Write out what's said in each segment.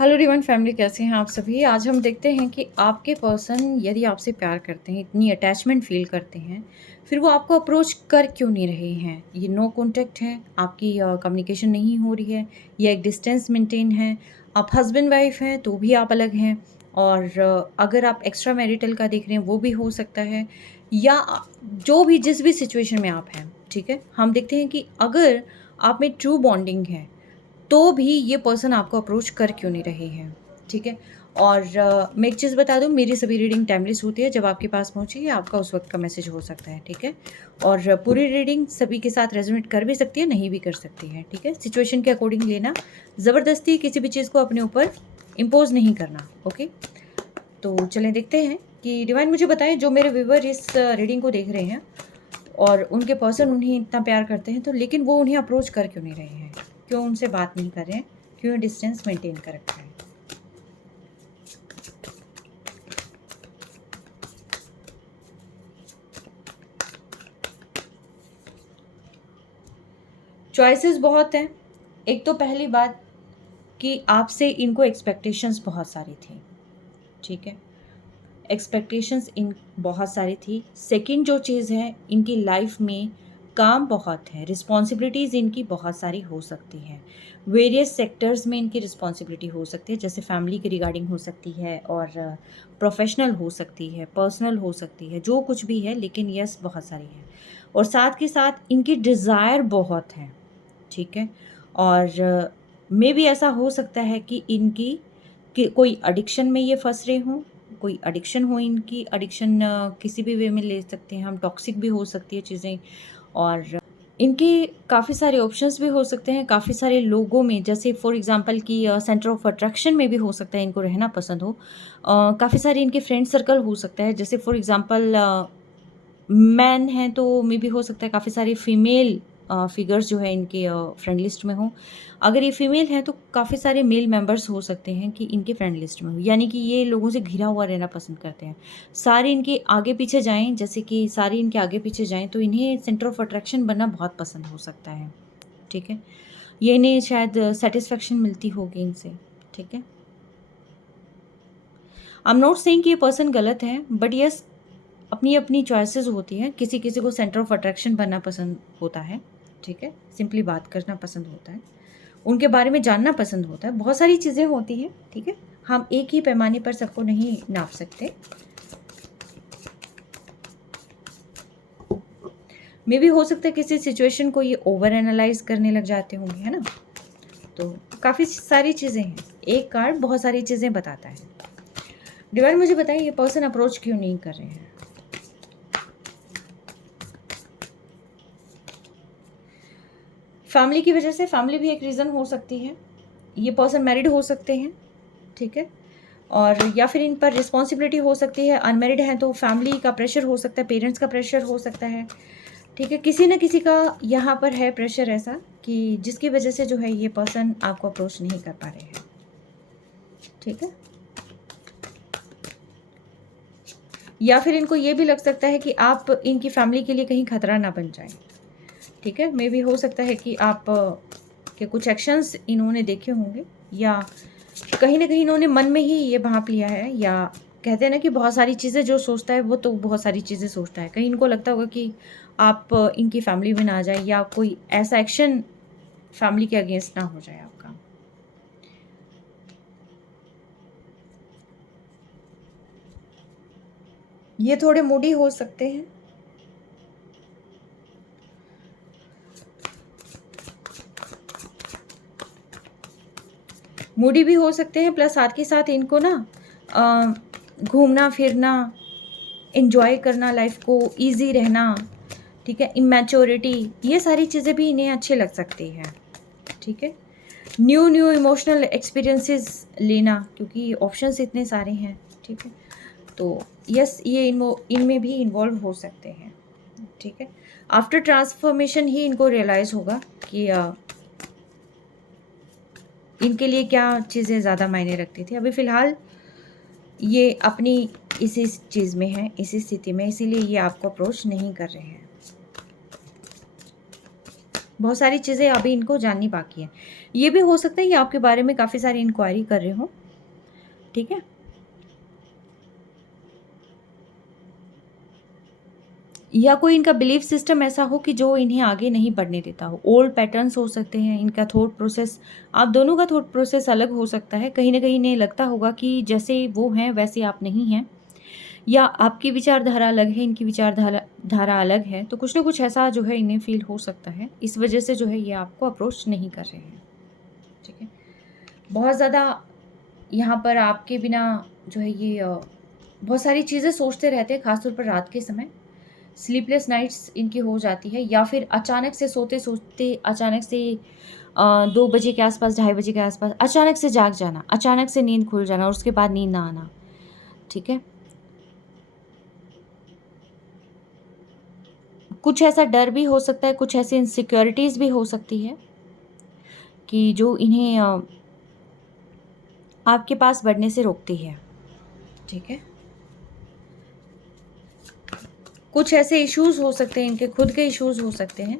Hello divine family, कैसे हैं आप सभी। आज हम देखते हैं कि आपके पर्सन यदि आपसे प्यार करते हैं, इतनी अटैचमेंट फील करते हैं, फिर वो आपको अप्रोच कर क्यों नहीं रहे हैं। ये नो कॉन्टैक्ट है, आपकी कम्युनिकेशन नहीं हो रही है, या एक डिस्टेंस मेंटेन है। आप हस्बैंड वाइफ हैं तो भी आप अलग हैं, और अगर आप एक्स्ट्रा मैरिटल का देख रहे हैं वो भी हो सकता है, या जो भी जिस भी सिचुएशन में आप हैं। ठीक है, हम देखते हैं कि अगर आप में ट्रू बॉन्डिंग है तो भी ये पर्सन आपको अप्रोच कर क्यों नहीं रहे हैं। ठीक है, और मैं एक चीज़ बता दूँ, मेरी सभी रीडिंग टाइमलेस होती है। जब आपके पास पहुँचेगी आपका उस वक्त का मैसेज हो सकता है। ठीक है, और पूरी रीडिंग सभी के साथ रेजोनेट कर भी सकती है, नहीं भी कर सकती है। ठीक है, सिचुएशन के अकॉर्डिंग लेना, ज़बरदस्ती किसी भी चीज़ को अपने ऊपर इम्पोज नहीं करना। ओके, तो चलें देखते हैं कि डिवाइन मुझे बताएं, जो मेरे व्यूवर इस रीडिंग को देख रहे हैं और उनके पर्सन उन्हें इतना प्यार करते हैं, तो लेकिन वो उन्हें अप्रोच कर क्यों नहीं रहे हैं, क्यों उनसे बात नहीं कर रहे हैं, क्यों डिस्टेंस मेंटेन कर रखा है। चॉइसेस बहुत हैं। एक तो पहली बात कि आपसे इनको एक्सपेक्टेशंस बहुत सारी थी। ठीक है, एक्सपेक्टेशंस इन बहुत सारी थी। सेकंड जो चीज़ है, इनकी लाइफ में काम बहुत है, रिस्पॉन्सिबिलिटीज़ इनकी बहुत सारी हो सकती हैं। वेरियस सेक्टर्स में इनकी रिस्पॉन्सिबिलिटी हो सकती है, जैसे फैमिली के रिगार्डिंग हो सकती है, और प्रोफेशनल हो सकती है, पर्सनल हो सकती है, जो कुछ भी है, लेकिन यस बहुत सारी है। और साथ के साथ इनकी डिज़ायर बहुत है। ठीक है, और मे भी ऐसा हो सकता है कि इनकी कि कोई एडिक्शन में ये फंस रहे हों, कोई एडिक्शन हो इनकी। एडिक्शन किसी भी वे में ले सकते हैं हम, टॉक्सिक भी हो सकती है चीज़ें, और इनके काफ़ी सारे ऑप्शंस भी हो सकते हैं काफ़ी सारे लोगों में। जैसे फॉर एग्जांपल कि सेंटर ऑफ अट्रैक्शन में भी हो सकता है इनको रहना पसंद हो। काफ़ी सारे इनके फ्रेंड सर्कल हो सकता है, जैसे फॉर एग्जांपल मैन हैं तो मे बी हो सकता है काफ़ी सारी फीमेल फिगर्स जो है इनके फ्रेंड लिस्ट में हों। अगर ये फीमेल हैं तो काफ़ी सारे मेल मेंबर्स हो सकते हैं कि इनके फ्रेंड लिस्ट में हो, यानी कि ये लोगों से घिरा हुआ रहना पसंद करते हैं। सारे इनके आगे पीछे जाएँ, जैसे कि सारे इनके आगे पीछे जाएँ तो इन्हें सेंटर ऑफ अट्रैक्शन बनना बहुत पसंद हो सकता है। ठीक है, ये इन्हें शायद सैटिस्फैक्शन मिलती होगी इनसे। ठीक है, आई एम नॉट सेइंग कि ये पर्सन गलत है, बट येस अपनी अपनी चॉइसेस होती हैं। किसी किसी को सेंटर ऑफ अट्रैक्शन बनना पसंद होता है। ठीक है, सिंपली बात करना पसंद होता है, उनके बारे में जानना पसंद होता है, बहुत सारी चीज़ें होती हैं। ठीक है, हम एक ही पैमाने पर सबको नहीं नाप सकते। मे भी हो सकता है किसी सिचुएशन को ये ओवर एनालाइज करने लग जाते होंगे, है ना। तो काफ़ी सारी चीज़ें हैं, एक कार्ड बहुत सारी चीज़ें बताता है। डिवाइन मुझे बताइए, ये पर्सन अप्रोच क्यों नहीं कर रहे हैं। फैमिली की वजह से, फैमिली भी एक रीज़न हो सकती है। ये पर्सन मैरिड हो सकते हैं। ठीक है, और या फिर इन पर रिस्पॉन्सिबिलिटी हो सकती है। अनमेरिड हैं तो फैमिली का प्रेशर हो सकता है, पेरेंट्स का प्रेशर हो सकता है। ठीक है, किसी न किसी का यहाँ पर है प्रेशर ऐसा कि जिसकी वजह से जो है ये पर्सन आपको अप्रोच नहीं कर पा रहे हैं। ठीक है, या फिर इनको ये भी लग सकता है कि आप इनकी फैमिली के लिए कहीं खतरा ना बन जाए। ठीक है, मे भी हो सकता है कि आप के कुछ एक्शंस इन्होंने देखे होंगे, या कहीं ना कहीं इन्होंने मन में ही ये भांप लिया है, या कहते हैं ना कि बहुत सारी चीज़ें जो सोचता है वो तो बहुत सारी चीज़ें सोचता है। कहीं इनको लगता होगा कि आप इनकी फैमिली में ना आ जाए, या कोई ऐसा एक्शन फैमिली के अगेंस्ट ना हो जाए आपका। ये थोड़े मूडी हो सकते हैं, मूडी भी हो सकते हैं, प्लस साथ के साथ इनको ना घूमना फिरना, एंजॉय करना, लाइफ को इजी रहना। ठीक है, इमेच्योरिटी, ये सारी चीज़ें भी इन्हें अच्छी लग सकती हैं। ठीक है, न्यू न्यू इमोशनल एक्सपीरियंसेस लेना, क्योंकि ऑप्शंस इतने सारे हैं। ठीक है, तो यस ये इनमें भी इन्वॉल्व हो सकते हैं। ठीक है, आफ्टर ट्रांसफॉर्मेशन ही इनको रियलाइज़ होगा कि इनके लिए क्या चीज़ें ज़्यादा मायने रखती थी। अभी फ़िलहाल ये अपनी इसी चीज़ में है, इसी स्थिति में, इसीलिए ये आपको अप्रोच नहीं कर रहे हैं। बहुत सारी चीज़ें अभी इनको जाननी बाकी है। ये भी हो सकता है ये आपके बारे में काफ़ी सारी इंक्वायरी कर रहे हो, ठीक है। या कोई इनका बिलीफ सिस्टम ऐसा हो कि जो इन्हें आगे नहीं बढ़ने देता हो। ओल्ड पैटर्न्स हो सकते हैं, इनका थॉट प्रोसेस, आप दोनों का थॉट प्रोसेस अलग हो सकता है। कहीं न कहीं इन्हें लगता होगा कि जैसे वो हैं वैसे आप नहीं हैं, या आपकी विचारधारा अलग है, इनकी विचारधारा धारा अलग है। तो कुछ न कुछ ऐसा जो है इन्हें फ़ील हो सकता है। इस वजह से जो है ये आपको अप्रोच नहीं कर रहे हैं, ठीक है। बहुत ज़्यादा यहाँ पर आपके बिना जो है ये बहुत सारी चीज़ें सोचते रहते हैं, ख़ास तौर पर रात के समय। स्लीपलेस नाइट्स इनकी हो जाती है, या फिर अचानक से सोते-सोते अचानक से 2 बजे के आस-पास, ढाई बजे के आस-पास अचानक से जाग जाना, अचानक से नींद खुल जाना और उसके बाद नींद ना आना, ठीक है। कुछ ऐसा डर भी हो सकता है, कुछ ऐसी इनसिक्योरिटीज़ भी हो सकती है कि जो इन्हें आपके पास बढ़ने से रोकती है, ठीक है। कुछ ऐसे इश्यूज़ हो सकते हैं, इनके खुद के इश्यूज़ हो सकते हैं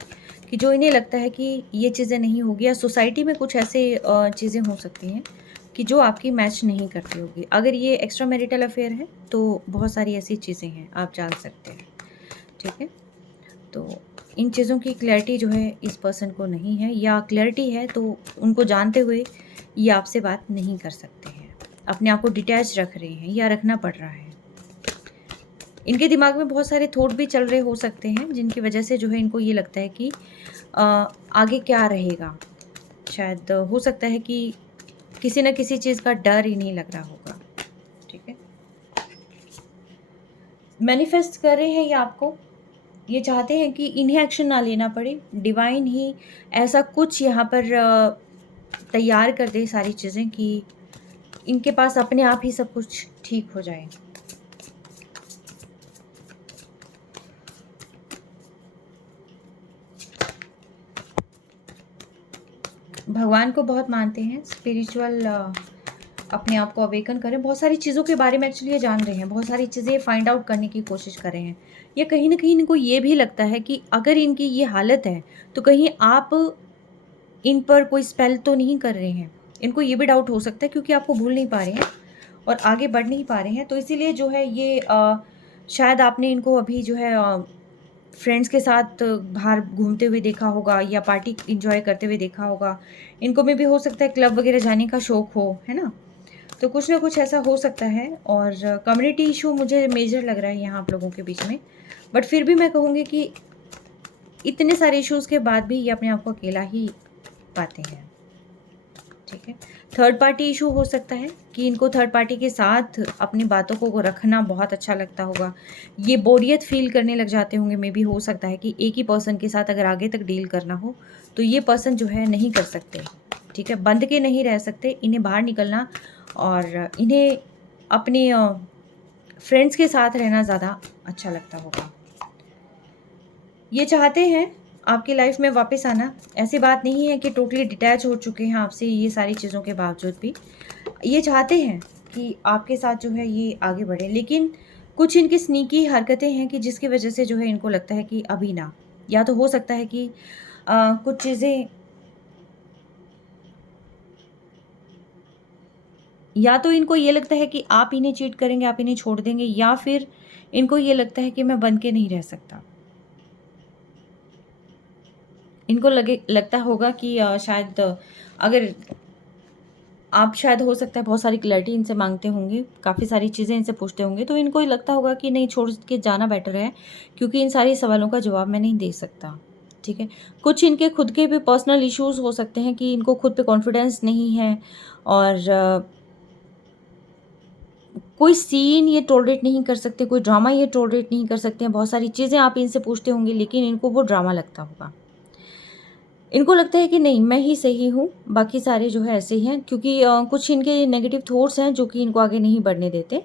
कि जो इन्हें लगता है कि ये चीज़ें नहीं होगी, या सोसाइटी में कुछ ऐसे चीज़ें हो सकती हैं कि जो आपकी मैच नहीं करती होगी। अगर ये एक्स्ट्रा मैरिटल अफेयर है तो बहुत सारी ऐसी चीज़ें हैं, आप जान सकते हैं, ठीक है। तो इन चीज़ों की क्लैरिटी जो है इस पर्सन को नहीं है, या क्लैरिटी है तो उनको जानते हुए ये आपसे बात नहीं कर सकते हैं। अपने आप को डिटैच रख रहे हैं या रखना पड़ रहा है। इनके दिमाग में बहुत सारे थॉट भी चल रहे हो सकते हैं, जिनकी वजह से जो है इनको ये लगता है कि आगे क्या रहेगा। शायद हो सकता है कि किसी न किसी चीज़ का डर इन्हें लग रहा होगा, ठीक है। मैनिफेस्ट कर रहे हैं ये आपको, ये चाहते हैं कि इन्हें एक्शन ना लेना पड़े, डिवाइन ही ऐसा कुछ यहाँ पर तैयार कर दे सारी चीज़ें कि इनके पास अपने आप ही सब कुछ ठीक हो जाए। भगवान को बहुत मानते हैं, स्पिरिचुअल अपने आप को अवेकन करें। बहुत सारी चीज़ों के बारे में एक्चुअली ये जान रहे हैं, बहुत सारी चीज़ें फाइंड आउट करने की कोशिश कर रहे हैं। या कहीं न कहीं इनको ये भी लगता है कि अगर इनकी ये हालत है, तो कहीं आप इन पर कोई स्पेल तो नहीं कर रहे हैं। इनको ये भी डाउट हो सकता है क्योंकि आपको भूल नहीं पा रहे हैं और आगे बढ़ नहीं पा रहे हैं। तो इसीलिए जो है ये शायद आपने इनको अभी जो है फ्रेंड्स के साथ बाहर घूमते हुए देखा होगा या पार्टी एंजॉय करते हुए देखा होगा। इनको में भी हो सकता है क्लब वगैरह जाने का शौक हो, है ना? तो कुछ ना कुछ ऐसा हो सकता है, और कम्युनिटी इशू मुझे मेजर लग रहा है यहाँ आप लोगों के बीच में। बट फिर भी मैं कहूँगी कि इतने सारे इश्यूज़ के बाद भी ये अपने आप को अकेला ही पाते हैं, ठीक है। थर्ड पार्टी इशू हो सकता है कि इनको थर्ड पार्टी के साथ अपनी बातों को रखना बहुत अच्छा लगता होगा। ये बोरियत फ़ील करने लग जाते होंगे, मे बी हो सकता है कि एक ही पर्सन के साथ अगर आगे तक डील करना हो, तो ये पर्सन जो है नहीं कर सकते, ठीक है। बंध के नहीं रह सकते, इन्हें बाहर निकलना और इन्हें अपने फ्रेंड्स के साथ रहना ज़्यादा अच्छा लगता होगा। ये चाहते हैं आपकी लाइफ में वापस आना। ऐसी बात नहीं है कि टोटली डिटैच हो चुके हैं आपसे, ये सारी चीज़ों के बावजूद भी। ये चाहते हैं कि आपके साथ जो है ये आगे बढ़े, लेकिन कुछ इनकी स्नीकी हरकतें हैं कि जिसकी वजह से जो है इनको लगता है कि अभी ना। या तो हो सकता है कि कुछ चीज़ें, या तो इनको ये लगता है कि आप इन्हें चीट करेंगे, आप इन्हें छोड़ देंगे, या फिर इनको ये लगता है कि मैं बन के नहीं रह सकता। इनको लगता होगा कि शायद अगर आप, शायद हो सकता है बहुत सारी क्लैरिटी इनसे माँगते होंगे, काफ़ी सारी चीज़ें इनसे पूछते होंगे, तो इनको ये लगता होगा कि नहीं, छोड़ के जाना बेटर है, क्योंकि इन सारे सवालों का जवाब मैं नहीं दे सकता, ठीक है। कुछ इनके खुद के भी पर्सनल इश्यूज़ हो सकते हैं कि इनको खुद पे कॉन्फिडेंस नहीं है, और कोई सीन ये टॉलरेट नहीं कर सकते, कोई ड्रामा ये टॉलरेट नहीं कर सकते हैं। बहुत सारी चीज़ें आप इनसे पूछते होंगे, लेकिन इनको वो ड्रामा लगता होगा। इनको लगता है कि नहीं, मैं ही सही हूँ, बाकी सारे जो है ऐसे ही हैं, क्योंकि कुछ इनके नेगेटिव थॉट्स हैं जो कि इनको आगे नहीं बढ़ने देते।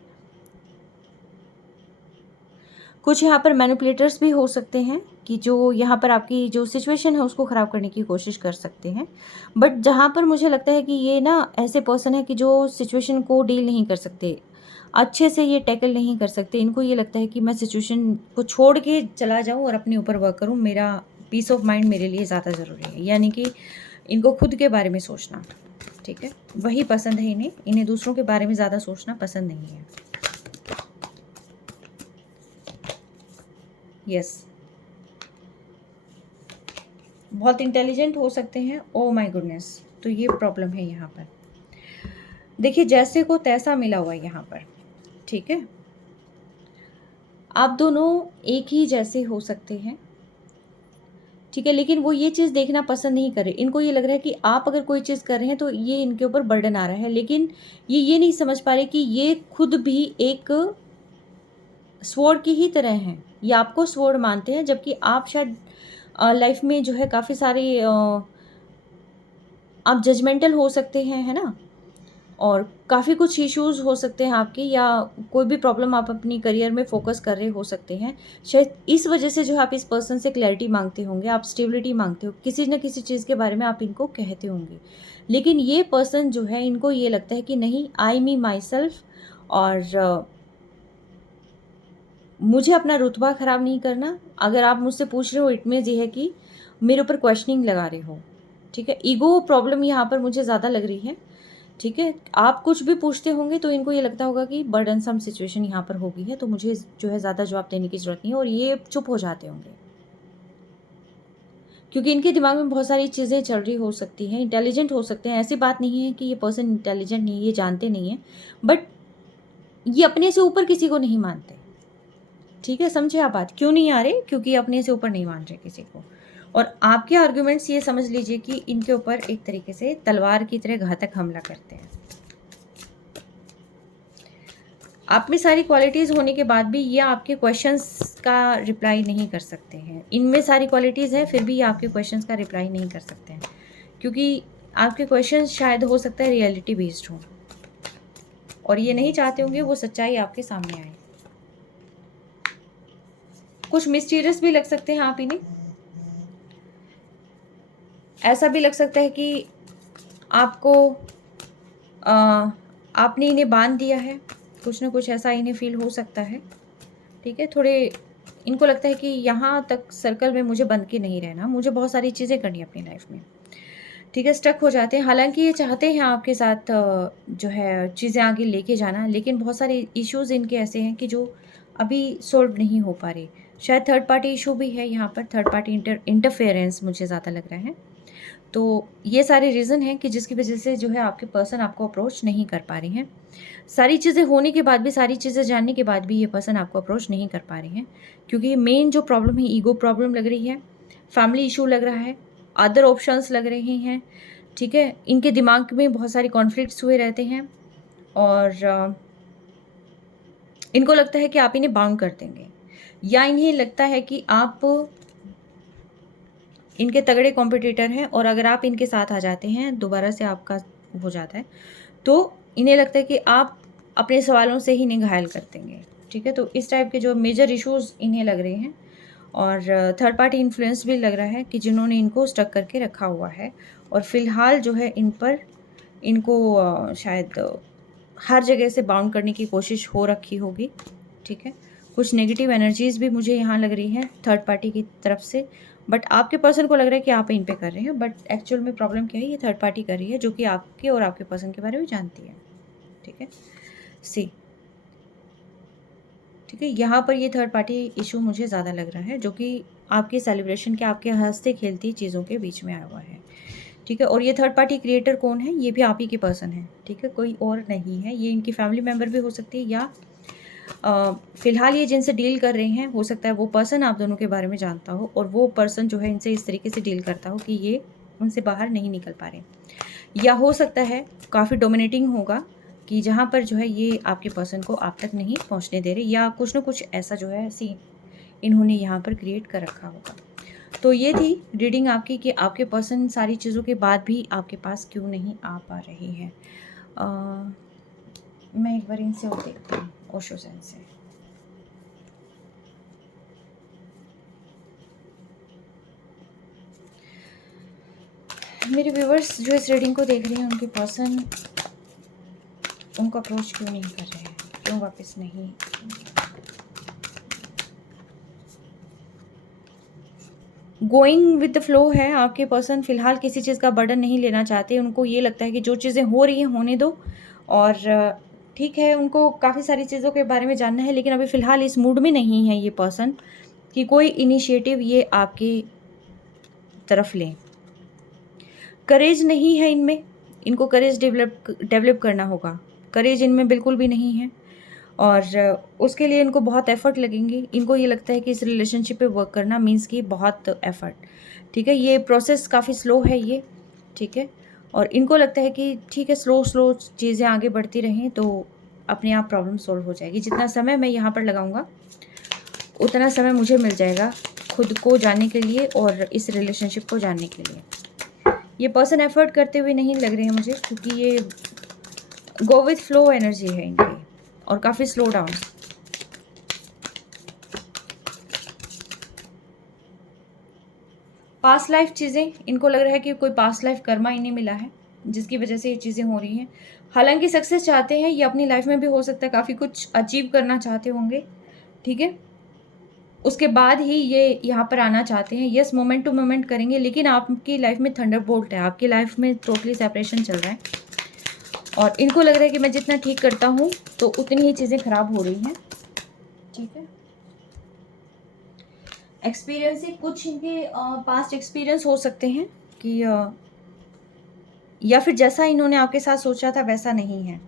कुछ यहाँ पर मैनिपुलेटर्स भी हो सकते हैं कि जो यहाँ पर आपकी जो सिचुएशन है उसको ख़राब करने की कोशिश कर सकते हैं। बट जहाँ पर मुझे लगता है कि ये ना ऐसे पर्सन है कि जो सिचुएशन को डील नहीं कर सकते, अच्छे से ये टैकल नहीं कर सकते। इनको ये लगता है कि मैं सिचुएशन को छोड़ के चला जाऊँ और अपने ऊपर वर्क करूँ, मेरा पीस ऑफ माइंड मेरे लिए ज़्यादा ज़रूरी है, यानी कि इनको खुद के बारे में सोचना, ठीक है, वही पसंद है इन्हें। इन्हें दूसरों के बारे में ज़्यादा सोचना पसंद नहीं है। यस, बहुत इंटेलिजेंट हो सकते हैं। ओ माय गुडनेस, तो ये प्रॉब्लम है यहाँ पर। देखिए, जैसे को तैसा मिला हुआ है यहाँ पर, ठीक है। आप दोनों एक ही जैसे हो सकते हैं, ठीक है, लेकिन वो ये चीज़ देखना पसंद नहीं कर रहे। इनको ये लग रहा है कि आप अगर कोई चीज़ कर रहे हैं तो ये इनके ऊपर बर्डन आ रहा है, लेकिन ये नहीं समझ पा रहे कि ये खुद भी एक स्वॉर्ड की ही तरह हैं। ये आपको स्वॉर्ड मानते हैं, जबकि आप शायद लाइफ में जो है काफ़ी सारे आप जजमेंटल हो सकते हैं, है ना, और काफ़ी कुछ इश्यूज़ हो सकते हैं आपके, या कोई भी प्रॉब्लम आप अपनी करियर में फ़ोकस कर रहे हो सकते हैं। शायद इस वजह से जो है आप इस पर्सन से क्लैरिटी माँगते होंगे, आप स्टेबिलिटी माँगते हो, किसी न किसी चीज़ के बारे में आप इनको कहते होंगे। लेकिन ये पर्सन जो है, इनको ये लगता है कि नहीं, आई मी माई सेल्फ, और मुझे अपना रुतबा ख़राब नहीं करना। अगर आप मुझसे पूछ रहे हो, इट मीन्स ये है कि मेरे ऊपर क्वेश्चनिंग लगा रहे हो, ठीक है। ईगो प्रॉब्लम यहाँ पर मुझे ज़्यादा लग रही है, ठीक है। आप कुछ भी पूछते होंगे तो इनको ये लगता होगा कि बर्डनसम सिचुएशन यहाँ पर हो गई है, तो मुझे जो है ज़्यादा जवाब देने की ज़रूरत नहीं है, और ये चुप हो जाते होंगे, क्योंकि इनके दिमाग में बहुत सारी चीज़ें चल रही हो सकती हैं। इंटेलिजेंट हो सकते हैं, ऐसी बात नहीं है कि ये पर्सन इंटेलिजेंट नहीं है, ये जानते नहीं हैं, बट ये अपने से ऊपर किसी को नहीं मानते, ठीक है। समझे आप बात? क्यों नहीं आ रहे? क्योंकि अपने से ऊपर नहीं मान रहे किसी को। और आपके आर्ग्यूमेंट्स ये समझ लीजिए कि इनके ऊपर एक तरीके से तलवार की तरह घातक हमला करते हैं। आप में सारी क्वालिटीज़ होने के बाद भी ये आपके क्वेश्चंस का रिप्लाई नहीं कर सकते हैं। इनमें सारी क्वालिटीज़ हैं, फिर भी ये आपके क्वेश्चंस का रिप्लाई नहीं कर सकते हैं, क्योंकि आपके क्वेश्चंस शायद हो सकता है रियलिटी बेस्ड हों, और ये नहीं चाहते होंगे वो सच्चाई आपके सामने आए। कुछ मिस्टीरियस भी लग सकते हैं आप इन्हें। ऐसा भी लग सकता है कि आपको आपने इन्हें बांध दिया है, कुछ ना कुछ ऐसा इन्हें फील हो सकता है, ठीक है। थोड़े इनको लगता है कि यहाँ तक सर्कल में मुझे बंध के नहीं रहना, मुझे बहुत सारी चीज़ें करनी है अपनी लाइफ में, ठीक है। स्टक हो जाते हैं, हालांकि ये चाहते हैं आपके साथ जो है चीज़ें आगे लेके जाना, लेकिन बहुत सारे इश्यूज़ इनके ऐसे हैं कि जो अभी सॉल्व नहीं हो पा रहे। शायद थर्ड पार्टी इशू भी है यहाँ पर, थर्ड पार्टी इंटरफेरेंस मुझे ज़्यादा लग रहा है। तो ये सारे रीज़न हैं कि जिसकी वजह से जो है आपके पर्सन आपको अप्रोच नहीं कर पा रहे हैं। सारी चीज़ें होने के बाद भी, सारी चीज़ें जानने के बाद भी ये पर्सन आपको अप्रोच नहीं कर पा रहे हैं, क्योंकि मेन जो प्रॉब्लम है ईगो प्रॉब्लम लग रही है, फैमिली इशू लग रहा है, अदर ऑप्शंस लग रहे हैं, ठीक है। इनके दिमाग में बहुत सारे कॉन्फ्लिक्ट्स हुए रहते हैं, और इनको लगता है कि आप इन्हें बाउंड कर देंगे, या इन्हें लगता है कि आप इनके तगड़े कॉम्पिटिटर हैं, और अगर आप इनके साथ आ जाते हैं, दोबारा से आपका हो जाता है, तो इन्हें लगता है कि आप अपने सवालों से ही इन्हें घायल कर देंगे, ठीक है। तो इस टाइप के जो मेजर इश्यूज़ इन्हें लग रहे हैं, और थर्ड पार्टी इन्फ्लुएंस भी लग रहा है कि जिन्होंने इनको स्टक करके रखा हुआ है, और फ़िलहाल जो है इन पर इनको शायद हर जगह से बाउंड करने की कोशिश हो रखी होगी, ठीक है। कुछ नेगेटिव एनर्जीज़ भी मुझे यहाँ लग रही हैं थर्ड पार्टी की तरफ से, बट आपके पर्सन को लग रहा है कि आप इन पे कर रहे हैं, बट एक्चुअल में प्रॉब्लम क्या है, ये थर्ड पार्टी कर रही है, जो कि आपके और आपके पर्सन के बारे में जानती है, ठीक है। सी, ठीक है, यहाँ पर ये थर्ड पार्टी इशू मुझे ज़्यादा लग रहा है, जो कि आपके सेलिब्रेशन के, आपके हंसते खेलती चीज़ों के बीच में आया हुआ है, ठीक है। और ये थर्ड पार्टी क्रिएटर कौन है? ये भी आप ही के पर्सन है, ठीक है, कोई और नहीं है। ये इनकी फैमिली मेम्बर भी हो सकती है, या फ़िलहाल ये जिनसे डील कर रहे हैं, हो सकता है वो पर्सन आप दोनों के बारे में जानता हो, और वो पर्सन जो है इनसे इस तरीके से डील करता हो कि ये उनसे बाहर नहीं निकल पा रहे, या हो सकता है काफ़ी डोमिनेटिंग होगा कि जहाँ पर जो है ये आपके पर्सन को आप तक नहीं पहुँचने दे रहे, या कुछ ना कुछ ऐसा जो है सीन इन्होंने यहाँ पर क्रिएट कर रखा होगा। तो ये थी रीडिंग आपकी कि आपके पर्सन सारी चीज़ों के बाद भी आपके पास क्यों नहीं आ पा रहे हैं। मैं एक बार इनसे और देखती हूँ, ओशो सेन से। मेरे व्यूवर्स जो इस रीडिंग को देख रही हैं, उनके पर्सन उनको अप्रोच क्यों नहीं कर रहे हैं, क्यों वापस नहीं गोइंग विद द फ्लो है। आपके पर्सन फ़िलहाल किसी चीज़ का बर्डन नहीं लेना चाहते। उनको ये लगता है कि जो चीज़ें हो रही हैं होने दो, और ठीक है, उनको काफ़ी सारी चीज़ों के बारे में जानना है, लेकिन अभी फ़िलहाल इस मूड में नहीं है ये पर्सन कि कोई इनिशिएटिव ये आपकी तरफ लें। करेज नहीं है इनमें, इनको करेज डेवलप करना होगा। करेज इनमें बिल्कुल भी नहीं है, और उसके लिए इनको बहुत एफ़र्ट लगेंगे। इनको ये लगता है कि इस रिलेशनशिप पे वर्क करना मीन्स कि बहुत एफ़र्ट, ठीक है। ये प्रोसेस काफ़ी स्लो है ये, ठीक है। और इनको लगता है कि ठीक है, स्लो स्लो चीज़ें आगे बढ़ती रहें तो अपने आप प्रॉब्लम सॉल्व हो जाएगी। जितना समय मैं यहाँ पर लगाऊंगा उतना समय मुझे मिल जाएगा खुद को जानने के लिए और इस रिलेशनशिप को जानने के लिए। ये पर्सन एफर्ट करते हुए नहीं लग रहे हैं मुझे, क्योंकि ये गो विथ फ्लो एनर्जी है इनकी, और काफ़ी स्लो डाउन। पास्ट लाइफ चीज़ें, इनको लग रहा है कि कोई पास्ट लाइफ कर्मा इन्हें मिला है जिसकी वजह से ये चीज़ें हो रही हैं। हालांकि सक्सेस चाहते हैं ये अपनी लाइफ में भी, हो सकता है काफ़ी कुछ अचीव करना चाहते होंगे, ठीक है। उसके बाद ही ये यहाँ पर आना चाहते हैं। यस, मोमेंट टू मोमेंट करेंगे, लेकिन आपकी लाइफ में थंडरबोल्ट है। आपकी लाइफ में टोटली सेपरेशन चल रहा है, और इनको लग रहा है कि मैं जितना ठीक करता हूँ तो उतनी ही चीज़ें खराब हो रही हैं, ठीक है। एक्सपीरियंस से कुछ इनके पास्ट एक्सपीरियंस हो सकते हैं कि या फिर जैसा इन्होंने आपके साथ सोचा था वैसा नहीं है।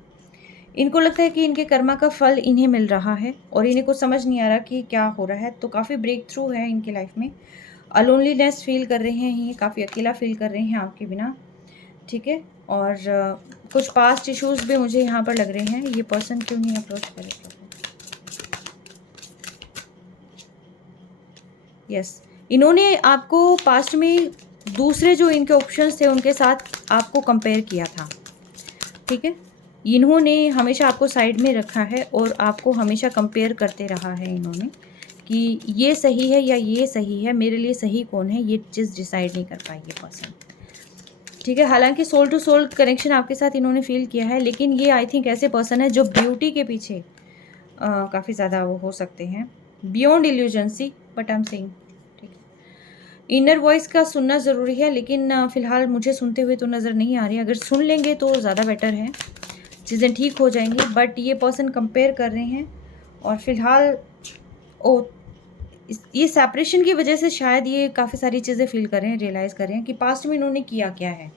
इनको लगता है कि इनके कर्मा का फल इन्हें मिल रहा है, और इन्हें कुछ समझ नहीं आ रहा कि क्या हो रहा है। तो काफ़ी ब्रेक थ्रू है इनकी लाइफ में। अलोनलीनेस फील कर रहे हैं, ये काफ़ी अकेला फील कर रहे हैं आपके बिना, ठीक है। और कुछ पास्ट इश्यूज भी मुझे यहाँ पर लग रहे हैं। ये पर्सन क्यों नहीं अप्रोच करे प्रभु। यस, इन्होंने आपको पास्ट में दूसरे जो इनके ऑप्शंस थे उनके साथ आपको कंपेयर किया था, ठीक है। इन्होंने हमेशा आपको साइड में रखा है और आपको हमेशा कंपेयर करते रहा है इन्होंने कि ये सही है या ये सही है, मेरे लिए सही कौन है, ये चीज़ डिसाइड नहीं कर पाई ये पर्सन, ठीक है। हालांकि सोल टू सोल कनेक्शन आपके साथ इन्होंने फील किया है, लेकिन ये आई थिंक ऐसे पर्सन है जो ब्यूटी के पीछे काफ़ी ज़्यादा वो हो सकते हैं, beyond illusions, but I am saying, ठीक है। इनर वॉइस का सुनना ज़रूरी है, लेकिन फ़िलहाल मुझे सुनते हुए तो नज़र नहीं आ रही। अगर सुन लेंगे तो ज़्यादा बेटर है, चीज़ें ठीक हो जाएंगी। बट ये पर्सन कंपेयर कर रहे हैं, और फिलहाल ओ ये सेपरेशन की वजह से शायद ये काफ़ी सारी चीज़ें फील कर रहे हैं, रियलाइज़ कर रहे हैं कि पास्ट में इन्होंने किया क्या है,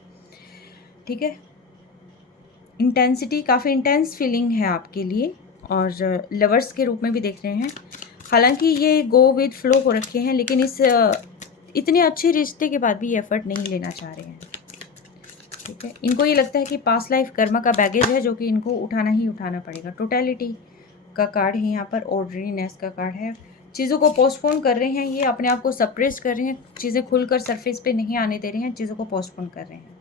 ठीक है। इंटेंसिटी, काफ़ी इंटेंस फीलिंग है आपके लिए, और लवर्स के रूप में भी देख रहे हैं। हालांकि ये गो विद फ्लो हो रखे हैं, लेकिन इस इतने अच्छे रिश्ते के बाद भी ये एफर्ट नहीं लेना चाह रहे हैं, ठीक है। इनको ये लगता है कि पास्ट लाइफ कर्मा का बैगेज है जो कि इनको उठाना ही उठाना पड़ेगा। टोटलिटी का कार्ड है यहाँ पर, ऑर्डरीनेस का कार्ड है। चीज़ों को पोस्टपोन कर रहे हैं, ये अपने आप को सप्रेस कर रहे हैं, चीज़ें खुलकर सरफेस पे नहीं आने दे रहे हैं, चीज़ों को पोस्टपोन कर रहे हैं,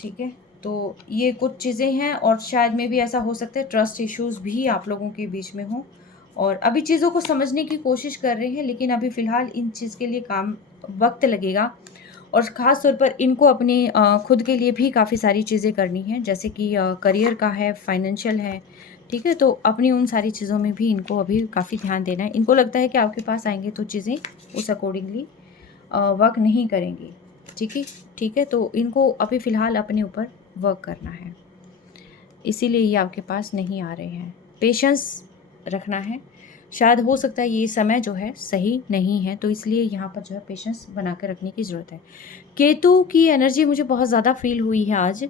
ठीक है। तो ये कुछ चीज़ें हैं, और शायद में भी ऐसा हो सकता है ट्रस्ट इश्यूज़ भी आप लोगों के बीच में हो, और अभी चीज़ों को समझने की कोशिश कर रहे हैं, लेकिन अभी फ़िलहाल इन चीज़ के लिए वक्त लगेगा। और ख़ास तौर पर इनको अपने खुद के लिए भी काफ़ी सारी चीज़ें करनी हैं, जैसे कि करियर का है, फाइनेंशियल है, ठीक है। तो अपनी उन सारी चीज़ों में भी इनको अभी काफ़ी ध्यान देना है। इनको लगता है कि आपके पास आएंगे तो चीज़ें उस अकॉर्डिंगली वर्क नहीं करेंगी, ठीक है। तो इनको अभी फ़िलहाल अपने ऊपर वर्क करना है, इसीलिए ये आपके पास नहीं आ रहे हैं। पेशेंस रखना है। शायद हो सकता है ये समय जो है सही नहीं है, तो इसलिए यहाँ पर जो है पेशेंस बना कर रखने की ज़रूरत है। केतु की एनर्जी मुझे बहुत ज़्यादा फील हुई है आज।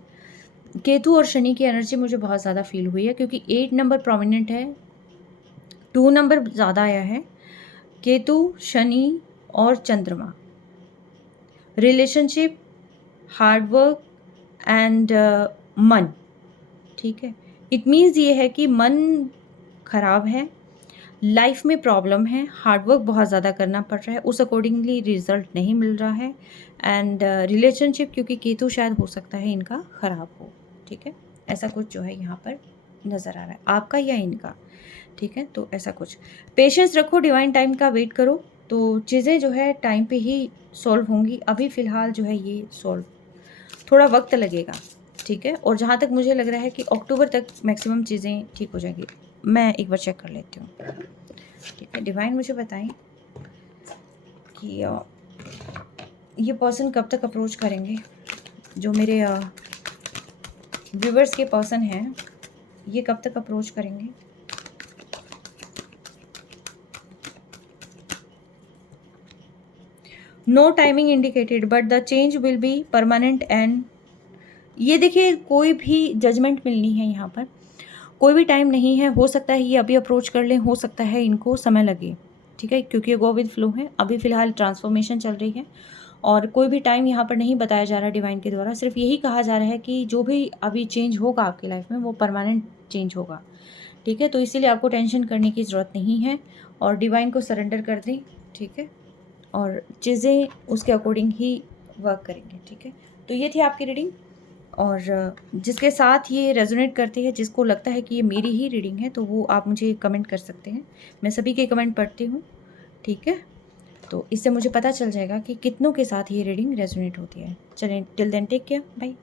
केतु और शनि की एनर्जी मुझे बहुत ज़्यादा फील हुई है, क्योंकि 8 नंबर प्रोमिनेंट है, 2 नंबर ज़्यादा आया है। केतु, शनि और चंद्रमा, रिलेशनशिप, हार्डवर्क एंड मन, ठीक है। इट मीन्स ये है कि मन खराब है, लाइफ में प्रॉब्लम है, हार्डवर्क बहुत ज़्यादा करना पड़ रहा है, उस अकॉर्डिंगली रिजल्ट नहीं मिल रहा है। एंड रिलेशनशिप, क्योंकि केतु शायद हो सकता है इनका ख़राब हो, ठीक है। ऐसा कुछ जो है यहाँ पर नज़र आ रहा है, आपका या इनका, ठीक है। तो ऐसा कुछ पेशेंस रखो, डिवाइन टाइम का वेट करो, तो चीज़ें जो है टाइम पे ही सॉल्व होंगी। अभी फ़िलहाल जो है ये सॉल्व थोड़ा वक्त लगेगा, ठीक है। और जहाँ तक मुझे लग रहा है कि अक्टूबर तक मैक्सिमम चीज़ें ठीक हो जाएंगी। मैं एक बार चेक कर लेती हूँ, ठीक है। डिवाइन मुझे बताएं कि ये पर्सन कब तक अप्रोच करेंगे? जो मेरे व्यूवर्स के पर्सन हैं, ये कब तक अप्रोच करेंगे? No timing indicated but the change will be permanent and ये देखिए कोई भी जजमेंट मिलनी है यहाँ पर, कोई भी टाइम नहीं है। हो सकता है ये अभी अप्रोच कर लें, हो सकता है इनको समय लगे, ठीक है, क्योंकि गो विद फ्लो है। अभी फ़िलहाल ट्रांसफॉर्मेशन चल रही है और कोई भी टाइम यहाँ पर नहीं बताया जा रहा डिवाइन के द्वारा। सिर्फ यही कहा जा रहा है कि जो भी अभी चेंज होगा आपकी लाइफ में वो परमानेंट चेंज होगा, ठीक है। तो इसीलिए आपको टेंशन करने की ज़रूरत नहीं है और डिवाइन को सरेंडर कर दें, ठीक है, और चीज़ें उसके अकॉर्डिंग ही वर्क करेंगे, ठीक है। तो ये थी आपकी रीडिंग और जिसके साथ ये रेजोनेट करती है, जिसको लगता है कि ये मेरी ही रीडिंग है, तो वो आप मुझे कमेंट कर सकते हैं। मैं सभी के कमेंट पढ़ती हूँ, ठीक है। तो इससे मुझे पता चल जाएगा कि कितनों के साथ ये रीडिंग रेजोनेट होती है। चलें, till then take care, bye.